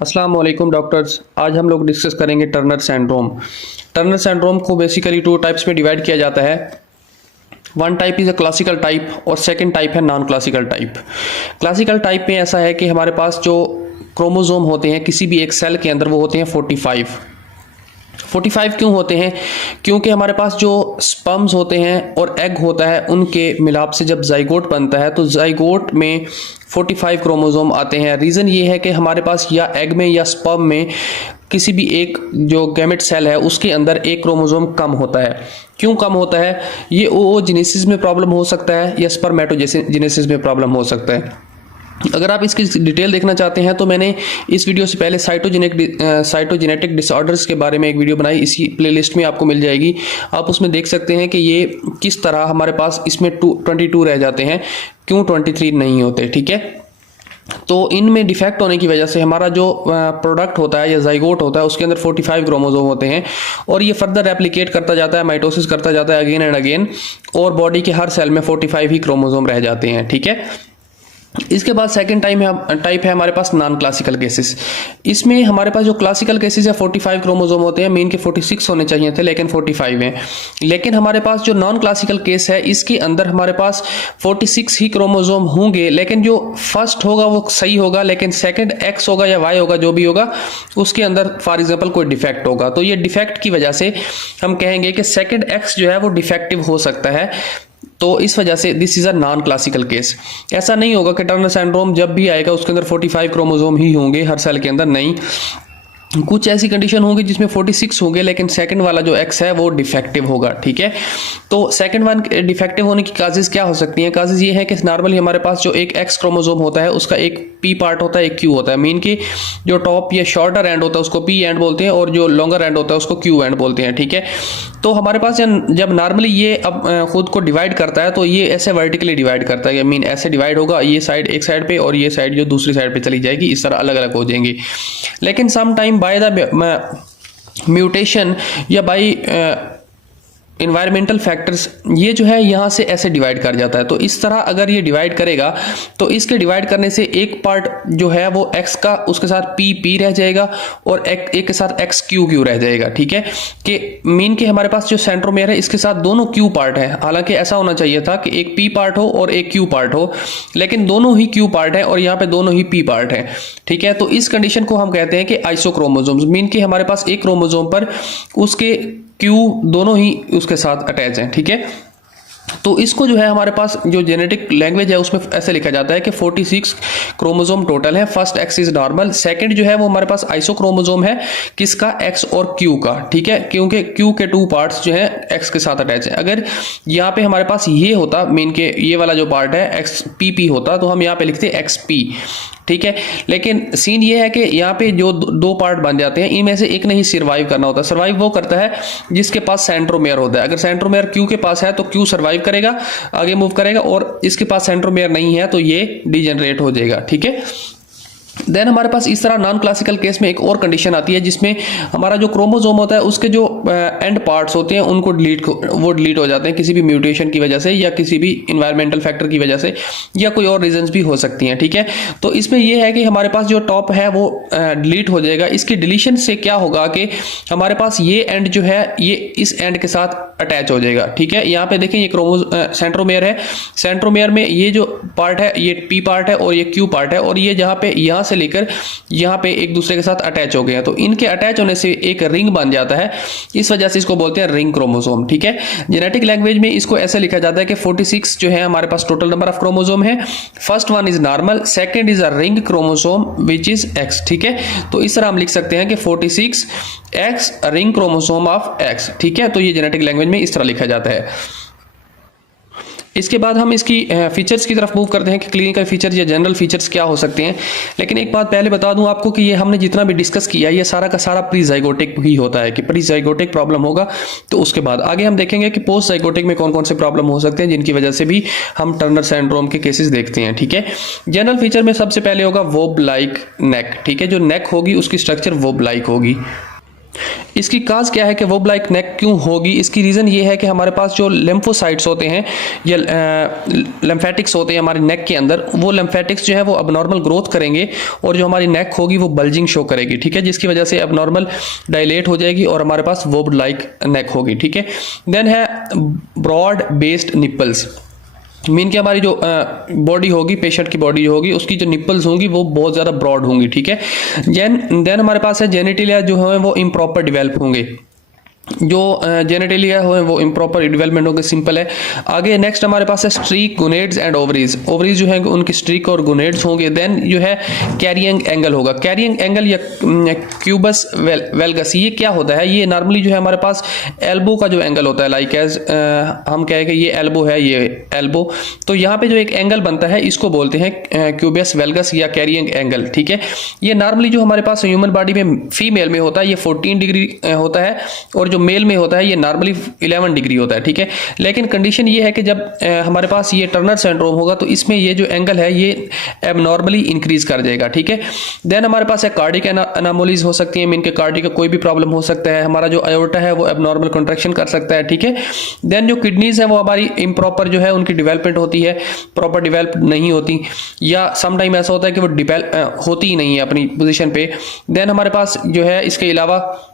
अस्सलाम वालेकुम डॉक्टर्स। आज हम लोग डिस्कस करेंगे टर्नर सिंड्रोम। टर्नर सिंड्रोम को बेसिकली टू टाइप्स में डिवाइड किया जाता है। One type is a classical type और सेकंड टाइप है non classical type. Classical type में ऐसा है कि हमारे पास जो क्रोमोसोम होते हैं किसी भी एक सेल के अंदर वो होते हैं 45 क्यों होते हैं? क्योंकि हमारे पास जो स्पर्म्स होते हैं और एग होता है उनके मिलाप से जब जाइगोट बनता है तो जाइगोट में 45 क्रोमोसोम आते हैं। रीज़न ये है कि हमारे पास या एग में या स्पर्म में किसी भी एक जो गैमेट सेल है उसके अंदर एक क्रोमोसोम कम होता है। क्यों कम होता है? ये ओओजेनेसिस में प्रॉब्लम हो सकता है या स्पर्मेटोजेनेसिस में प्रॉब्लम हो सकता है। अगर आप इसकी डिटेल देखना चाहते हैं तो मैंने इस वीडियो से पहले साइटोजेनेटिक डिसऑर्डर्स के बारे में एक वीडियो बनाई, इसी प्लेलिस्ट में आपको मिल जाएगी। आप उसमें देख सकते हैं कि ये किस तरह हमारे पास इसमें 22 रह जाते हैं, क्यों 23 नहीं होते। ठीक है, तो इनमें डिफेक्ट होने की वजह से हमारा जो प्रोडक्ट होता है या जाइगोट होता है उसके अंदर 45 क्रोमोसोम होते हैं और ये फर्दर रेप्लिकेट करता जाता है, माइटोसिस करता जाता है अगेन एंड अगेन, और बॉडी के हर सेल में 45 ही क्रोमोसोम रह जाते हैं। ठीक है, इसके बाद सेकंड टाइप है हमारे पास नॉन क्लासिकल केसेस। इसमें हमारे पास जो क्लासिकल केसेस है 45 क्रोमोसोम होते हैं, मेन के 46 होने चाहिए थे लेकिन 45 हैं। लेकिन हमारे पास जो नॉन क्लासिकल केस है इसके अंदर हमारे पास 46 ही क्रोमोसोम होंगे, लेकिन जो फर्स्ट होगा वो सही होगा, लेकिन सेकंड एक्स होगा या वाई होगा जो भी होगा उसके अंदर फॉर एग्जाम्पल कोई डिफेक्ट होगा। तो ये डिफेक्ट की वजह से हम कहेंगे कि सेकंड एक्स जो है वो डिफेक्टिव हो सकता है। तो इस वजह से this is a non classical case. ऐसा नहीं होगा कि टर्नर सिंड्रोम जब भी आएगा उसके अंदर 45 क्रोमोसोम ही होंगे हर सेल के अंदर, नहीं। कुछ ऐसी कंडीशन होगी जिसमें 46 होंगे लेकिन सेकंड वाला जो एक्स है वो डिफेक्टिव होगा। ठीक है, तो सेकंड वन डिफेक्टिव होने की काजेज क्या हो सकती हैं? काजेज ये है कि नॉर्मली हमारे पास जो एक एक्स क्रोमोसोम होता है उसका एक पी पार्ट होता है, एक क्यू होता है। मीन की जो टॉप या शॉर्टर एंड होता है उसको पी एंड बोलते हैं और जो लॉन्गर एंड होता है उसको क्यू एंड बोलते हैं। ठीक है, तो हमारे पास जब नॉर्मली ये अब खुद को डिवाइड करता है तो ये ऐसे वर्टिकली डिवाइड करता है, मीन ऐसे डिवाइड होगा, ये साइड एक साइड पे और ये साइड जो दूसरी साइड पे चली जाएगी, इस तरह अलग अलग हो जाएंगी। लेकिन some time by the mutation या बाई इन्वायरमेंटल फैक्टर्स ये जो है यहाँ से ऐसे डिवाइड कर जाता है। तो इस तरह अगर ये डिवाइड करेगा तो इसके डिवाइड करने से एक पार्ट जो है वो x का उसके साथ p रह जाएगा और एक के साथ x q रह जाएगा। ठीक है, कि मीन के हमारे पास जो सेंट्रोमेयर है इसके साथ दोनों q पार्ट है। हालांकि ऐसा होना चाहिए था कि एक p पार्ट हो और एक q पार्ट हो, लेकिन दोनों ही q पार्ट है और यहाँ पे दोनों ही p पार्ट है। ठीक है, तो इस कंडीशन को हम कहते हैं कि आइसोक्रोमोसोम्स, मीन के हमारे पास एक क्रोमोसोम पर उसके क्यू दोनों ही उसके साथ अटैच हैं। ठीक है, तो इसको जो है हमारे पास जो जेनेटिक लैंग्वेज है उसमें ऐसे लिखा जाता है कि 46 क्रोमोसोम टोटल है। First x is normal, second जो है वो हमारे पास आइसोक्रोमोसोम है, किसका? एक्स और क्यू का। ठीक है, क्योंकि क्यू के 2 पार्ट्स जो है एक्स के साथ अटैच है। अगर यहाँ पे हमारे पास ये होता, मीन के ये वाला जो पार्ट है एक्स पी होता तो हम यहाँ पे लिखते एक्स पी। ठीक है, लेकिन सीन ये है कि यहाँ पे जो दो पार्ट बन जाते हैं इनमें से एक ने ही सर्वाइव करना होता है। सर्वाइव वो करता है जिसके पास सेंट्रोमेयर होता है। अगर सेंट्रोमेयर क्यू के पास है तो क्यू सर्वाइव करेगा, आगे मूव करेगा, और इसके पास सेंट्रोमेयर नहीं है तो ये डिजेनरेट हो जाएगा। ठीक है, देन हमारे पास इस तरह नॉन क्लासिकल केस में एक और कंडीशन आती है जिसमें हमारा जो क्रोमोसोम होता है उसके जो एंड पार्ट्स होते हैं उनको डिलीट हो जाते हैं किसी भी म्यूटेशन की वजह से या किसी भी इन्वायरमेंटल फैक्टर की वजह से या कोई और रीजंस भी हो सकती हैं। ठीक है, तो इसमें यह है कि हमारे पास जो टॉप है वो डिलीट हो जाएगा। इसकी डिलीशन से क्या होगा कि हमारे पास ये एंड जो है ये इस एंड के साथ अटैच हो जाएगा। ठीक है, यहाँ पे देखें ये सेंट्रोमेयर है, सेंट्रोमेयर में ये जो पार्ट है ये पी पार्ट है और ये क्यू पार्ट है, और ये जहाँ पे यहाँ से लेकर यहाँ पे एक दूसरे के साथ अटैच हो गए हैं। तो इनके अटैच होने से एक रिंग बन जाता है, इस वजह से इसको बोलते हैं रिंग क्रोमोसोम। ठीक है, जेनेटिक लैंग्वेज में इसको ऐसे लिखा जाता है कि 46 जो है हमारे पास टोटल नंबर ऑफ क्रोमोसोम है। First one is normal, second is a ring chromosome which is x. ठीक है, तो इस तरह हम लिख सकते हैं कि 46 x ring chromosome of x. ठीक है, तो ये जेनेटिक लैंग्वेज में इस तरह लिखा जाता है। इसके बाद हम इसकी फीचर्स की तरफ मूव करते हैं कि क्लिनिकल फीचर्स या जनरल फीचर्स क्या हो सकते हैं। लेकिन एक बात पहले बता दूं आपको कि ये हमने जितना भी डिस्कस किया ये सारा का सारा प्री जाइगोटिक ही होता है, कि प्री जाइगोटिक प्रॉब्लम होगा तो उसके बाद आगे हम देखेंगे कि पोस्ट जाइगोटिक में कौन कौन से प्रॉब्लम हो सकते हैं जिनकी वजह से भी हम टर्नर सिंड्रोम के केसेस देखते हैं। ठीक है, जनरल फीचर में सबसे पहले होगा वोब लाइक नेक। ठीक है, जो नेक होगी उसकी स्ट्रक्चर वोब लाइक होगी। इसकी काज क्या है कि वोब लाइक नेक क्यों होगी? इसकी रीज़न ये है कि हमारे पास जो लिम्फोसाइट्स होते हैं या लिम्फेटिक्स होते हैं हमारे नेक के अंदर, वो लिम्फेटिक्स जो है वो अबनॉर्मल ग्रोथ करेंगे और जो हमारी नेक होगी वो बल्जिंग शो करेगी, ठीक है, जिसकी वजह से अबनॉर्मल डायलेट हो जाएगी और हमारे पास वोब लाइक नेक होगी, ठीक है। देन है ब्रॉड बेस्ड निपल्स, मीन कि हमारी जो बॉडी होगी, पेशेंट की बॉडी जो होगी, उसकी जो निपल्स होंगी वो बहुत ज़्यादा ब्रॉड होंगी, ठीक है। देन हमारे पास है जेनिटलिया जो है वो इम्प्रॉपर डिवेल्प होंगे, जो जेनेटेलिया हो वो इम्प्रॉपर डेवलपमेंट होगी, सिंपल है। आगे नेक्स्ट हमारे पास है स्ट्रीक, गुनेड्स एंड ओवरीज। ओवरीज जो है उनकी स्ट्रीक और गुनेड्स होंगे। देन जो है कैरियंग एंगल होगा। कैरियंग एंगल या क्यूबस वेलगस, ये क्या होता है? ये नॉर्मली जो है हमारे पास एल्बो का जो एंगल होता है, लाइक एज हम कहें कि ये एल्बो है, ये एल्बो, तो यहाँ पे जो एक एंगल बनता है इसको बोलते हैं क्यूबस वेलगस या कैरियंग एंगल, ठीक है। ये नॉर्मली जो हमारे पास ह्यूमन बॉडी में फीमेल में होता है ये 14 डिग्री होता है, और जो मेल में होता है ये नॉर्मली 11 डिग्री होता है, ठीक है। लेकिन कंडीशन ये है कि जब हमारे पास ये टर्नर सिंड्रोम होगा तो इसमें ये जो एंगल है ये एबनॉर्मली इंक्रीज कर जाएगा, ठीक है। देन हमारे पास है कार्डिक एनामोलीज हो सकती है, मीन के कार्डिक का कोई भी प्रॉब्लम हो सकता है, हमारा जो अयोर्टा है वो एबनॉर्मल कंट्रैक्शन कर सकता है, ठीक है। देन जो किडनीज है वो हमारी इम्प्रॉपर जो है उनकी डेवलपमेंट होती है, प्रॉपर डेवलप नहीं होती, या समटाइम ऐसा होता है कि वो होती ही नहीं है अपनी पोजीशन पे। देन हमारे पास जो है इसके अलावा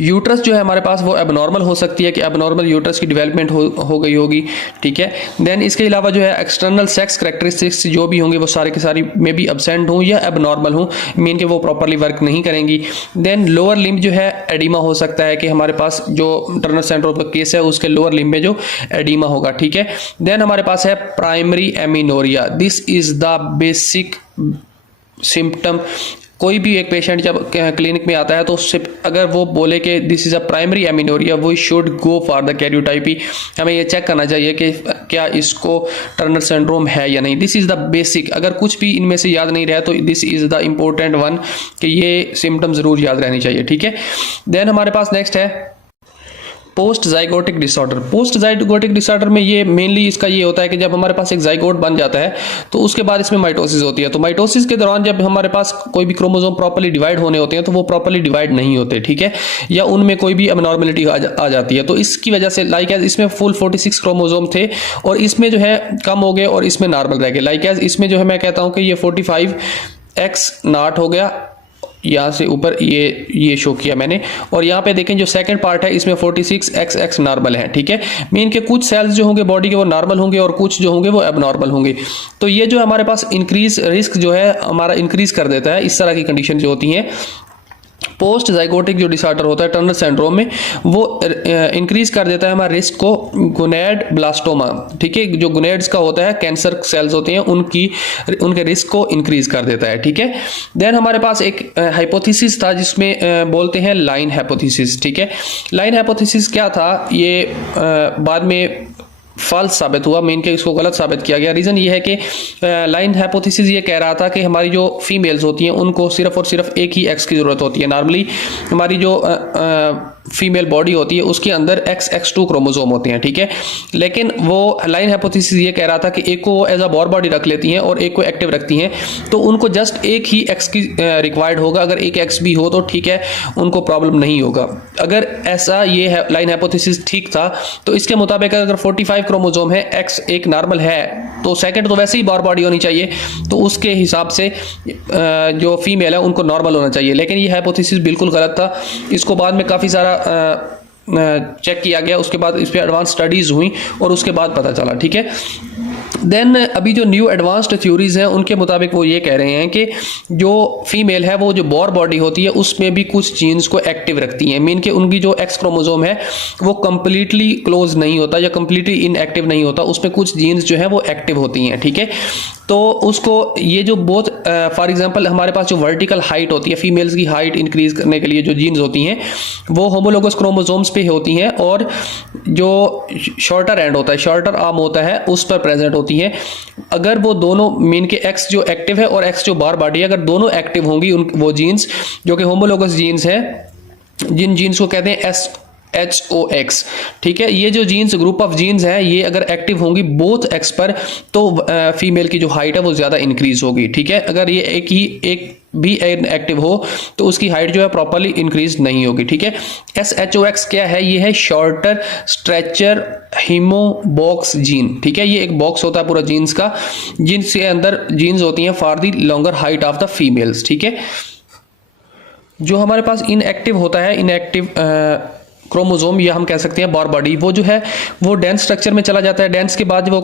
यूट्रस जो है हमारे पास वो एबनॉर्मल हो सकती है कि एबनॉर्मल यूट्रस की डेवलपमेंट हो गई होगी, ठीक है। देन इसके अलावा जो है एक्सटर्नल सेक्स करैक्टरिस्टिक्स जो भी होंगे वो सारे के सारी में भी एब्सेंट हों या एबनॉर्मल हों, मीन के वो प्रॉपरली वर्क नहीं करेंगी। देन लोअर लिम्ब जो है एडिमा हो सकता है कि हमारे पास जो टर्नर सिंड्रोम का केस है उसके लोअर लिम्ब में जो एडिमा होगा, ठीक है। देन हमारे पास है primary amenorrhoea. This is the basic symptom. कोई भी एक पेशेंट जब क्लिनिक में आता है तो उससे अगर वो बोले कि this is a primary amenorrhoea, वो शुड गो फॉर द कैरियोटाइपी। हमें ये चेक करना चाहिए कि क्या इसको टर्नर सिंड्रोम है या नहीं। This is the basic. अगर कुछ भी इनमें से याद नहीं रहा तो this is the important one कि ये सिम्टम ज़रूर याद रहनी चाहिए, ठीक है। देन हमारे पास नेक्स्ट है post zygotic disorder. Post zygotic disorder में ये मेनली इसका ये होता है कि जब हमारे पास एक जाइगोट बन जाता है तो उसके बाद इसमें माइटोसिस होती है। तो माइटोसिस के दौरान जब हमारे पास कोई भी क्रोमोसोम प्रॉपर्ली डिवाइड होने होते हैं तो वो प्रॉपर्ली डिवाइड नहीं होते, ठीक है, या उनमें कोई भी अबनॉर्मलिटी आ जाती है। तो इसकी वजह से लाइक एज इसमें फुल 46 क्रोमोसोम थे और इसमें जो है कम हो गए और इसमें नॉर्मल रह गए। लाइक एज इसमें जो है मैं कहता हूँ कि ये 45X0 हो गया, यहाँ से ऊपर ये शो किया मैंने, और यहाँ पे देखें जो सेकंड पार्ट है इसमें 46XX नॉर्मल है, ठीक है। मीन के कुछ सेल्स जो होंगे बॉडी के वो नॉर्मल होंगे और कुछ जो होंगे वो एबनॉर्मल होंगे। तो ये जो हमारे पास इंक्रीज रिस्क जो है हमारा इंक्रीज कर देता है। इस तरह की कंडीशन जो होती हैं पोस्ट जाइगोटिक जो डिसऑर्डर होता है टर्नर सिंड्रोम में, वो इंक्रीज कर देता है हमारे रिस्क को गोनेड ब्लास्टोमा, ठीक है। जो गोनेड्स का होता है कैंसर सेल्स होते हैं उनके रिस्क को इंक्रीज कर देता है, ठीक है। देन हमारे पास एक हाइपोथेसिस था जिसमें बोलते हैं लाइन हाइपोथेसिस, ठीक है। लाइन हाइपोथेसिस क्या था? ये बाद में फॉल्स साबित हुआ, मेन के इसको गलत साबित किया गया। रीज़न ये है कि लाइन हाइपोथेसिस ये कह रहा था कि हमारी जो फीमेल्स होती हैं उनको सिर्फ और सिर्फ एक ही एक्स की ज़रूरत होती है। नॉर्मली हमारी जो फीमेल बॉडी होती है उसके अंदर XX2 क्रोमोसोम होते हैं, ठीक है। लेकिन वो लाइन हाइपोथेसिस ये कह रहा था कि एक को एज अ बॉर बॉडी रख लेती हैं और एक को एक्टिव रखती हैं, तो उनको जस्ट एक ही एक्स की रिक्वायर्ड होगा। अगर एक एक्स भी हो तो ठीक है, उनको प्रॉब्लम नहीं होगा। अगर ऐसा ये लाइन हाइपोथेसिस ठीक था तो इसके मुताबिक अगर 45 क्रोमोसोम है, एक्स एक नॉर्मल है, तो सेकंड तो वैसे ही बॉर बॉडी होनी चाहिए, तो उसके हिसाब से जो फीमेल है उनको नॉर्मल होना चाहिए। लेकिन ये हाइपोथेसिस बिल्कुल गलत था। इसको बाद में काफ़ी सारा चेक किया गया, उसके बाद इस पर एडवांस स्टडीज हुई और उसके बाद पता चला, ठीक है। देन अभी जो न्यू एडवांस्ड थ्योरीज हैं उनके मुताबिक वो ये कह रहे हैं कि जो फीमेल है वो जो बॉर बॉडी होती है उसमें भी कुछ जीन्स को एक्टिव रखती हैं। मीन कि उनकी जो एक्स क्रोमोसोम है वो कंप्लीटली क्लोज नहीं होता या कंप्लीटली इनएक्टिव नहीं होता, उसमें कुछ जीन्स जो है वो एक्टिव होती हैं, ठीक है। तो उसको ये जो बहुत फॉर एग्जांपल हमारे पास जो वर्टिकल हाइट होती है, फीमेल्स की हाइट इंक्रीज करने के लिए जो जीन्स होती हैं वो होमोलोगस क्रोमोसोम्स पे होती हैं, और जो शॉर्टर एंड होता है, शॉर्टर आर्म होता है, उस पर प्रेजेंट होती है। अगर वो दोनों मीन के एक्स जो एक्टिव है और एक्स जो बार बॉडी है, अगर दोनों एक्टिव होंगी वो जीन्स जो कि होमोलोगस जीन्स है, जिन जीन्स को कहते हैं SHOX, ठीक है। ये जो जीन्स ग्रुप ऑफ जीन्स हैं ये अगर एक्टिव होंगी बोथ एक्स पर तो फीमेल की जो हाइट है वो ज़्यादा इंक्रीज होगी, ठीक है। अगर ये एक भी एक्टिव हो तो उसकी हाइट जो है प्रॉपर्ली इंक्रीज नहीं होगी, ठीक है। SHOX क्या है? ये है शॉर्टर स्ट्रेचर हीमोबॉक्स जीन, ठीक है। ये एक बॉक्स होता है पूरा जीन्स का, जिनके अंदर जीन्स होती हैं for the longer height of the females, ठीक है। जो हमारे पास इनएक्टिव होता है, इनएक्टिव क्रोमोसोम, या हम कह सकते हैं बार बॉडी, वो जो है वो डेंस स्ट्रक्चर में चला जाता है। डेंस के बाद वो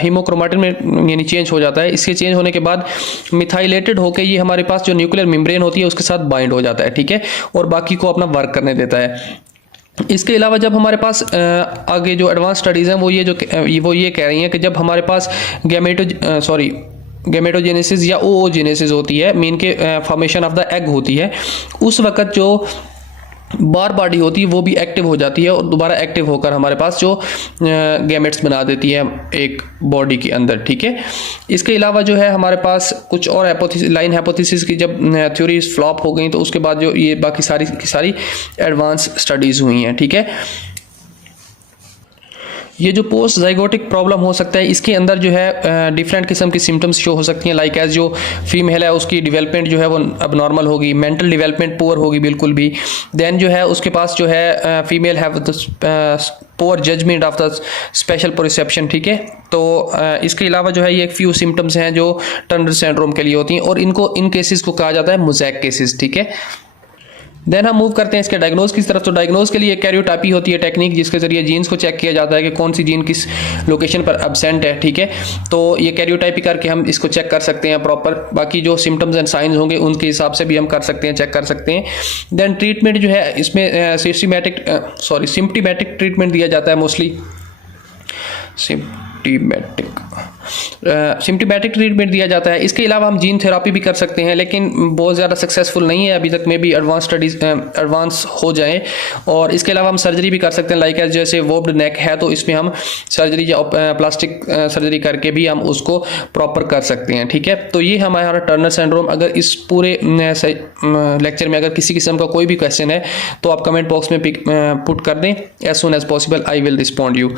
हीमोक्रोमेटिन में यानी चेंज हो जाता है। इसके चेंज होने के बाद मिथाइलेटेड होकर ये हमारे पास जो न्यूक्लियर मेम्ब्रेन होती है उसके साथ बाइंड हो जाता है, ठीक है, और बाकी को अपना वर्क करने देता है। इसके अलावा जब हमारे पास आगे जो एडवांस स्टडीज़ हैं वो ये कह रही हैं कि जब हमारे पास गैमेटोजेनेसिस या ओओजेनेसिस होती है, मीन के फॉर्मेशन ऑफ द एग होती है, उस वक्त जो बार बॉडी होती है वो भी एक्टिव हो जाती है और दोबारा एक्टिव होकर हमारे पास जो गैमेट्स बना देती है एक बॉडी के अंदर, ठीक है। इसके अलावा जो है हमारे पास कुछ और लाइन हाइपोथेसिस की जब थ्योरीज फ्लॉप हो गई तो उसके बाद जो ये बाकी सारी की सारी एडवांस स्टडीज़ हुई हैं, ठीक है। ये जो पोस्ट जाइगोटिक प्रॉब्लम हो सकता है, इसके अंदर जो है डिफरेंट किस्म की सिम्टम्स शो हो सकती हैं, लाइक एज जो फीमेल है उसकी डेवलपमेंट जो है वो अब नॉर्मल होगी, मेंटल डेवलपमेंट पुअर होगी बिल्कुल भी, देन जो है उसके पास जो है female have the poor judgement of the special perception, ठीक है। तो इसके अलावा जो है ये एक फ्यू सिम्टम्स हैं जो टर्नर सिंड्रोम के लिए होती हैं और इन केसेस को कहा जाता है मोज़ेक केसेस, ठीक है। देन हम मूव करते हैं इसके डायग्नोज की तरफ। तो डायग्नोज के लिए एक कैरियोटाइपी होती है टेक्निक, जिसके जरिए जीन्स को चेक किया जाता है कि कौन सी जीन किस लोकेशन पर एब्सेंट है, ठीक है। तो ये कैरियोटाइपी करके हम इसको चेक कर सकते हैं प्रॉपर। बाकी जो सिम्टम्स एंड साइंस होंगे उनके हिसाब से भी हम कर सकते हैं, चेक कर सकते हैं। देन ट्रीटमेंट जो है इसमें सिम्प्टीमेटिक ट्रीटमेंट दिया जाता है मोस्टली, सिम्प्टीमेटिक ट्रीटमेंट दिया जाता है। इसके अलावा हम जीन थेरापी भी कर सकते हैं, लेकिन बहुत ज़्यादा सक्सेसफुल नहीं है अभी तक, में भी एडवांस हो जाए। और इसके अलावा हम सर्जरी भी कर सकते हैं, लाइक जैसे वोब्ड नेक है तो इसमें हम सर्जरी या प्लास्टिक सर्जरी करके भी हम उसको प्रॉपर कर सकते हैं, ठीक है। तो ये हमारा टर्नर सिंड्रोम। अगर इस पूरे लेक्चर में अगर किसी किस्म का कोई भी क्वेश्चन है तो आप कमेंट बॉक्स में पुट कर दें, as soon as possible I will respond you.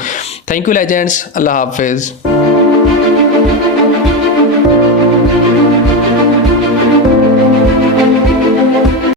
Thank you legends, अल्लाह हाफिज़।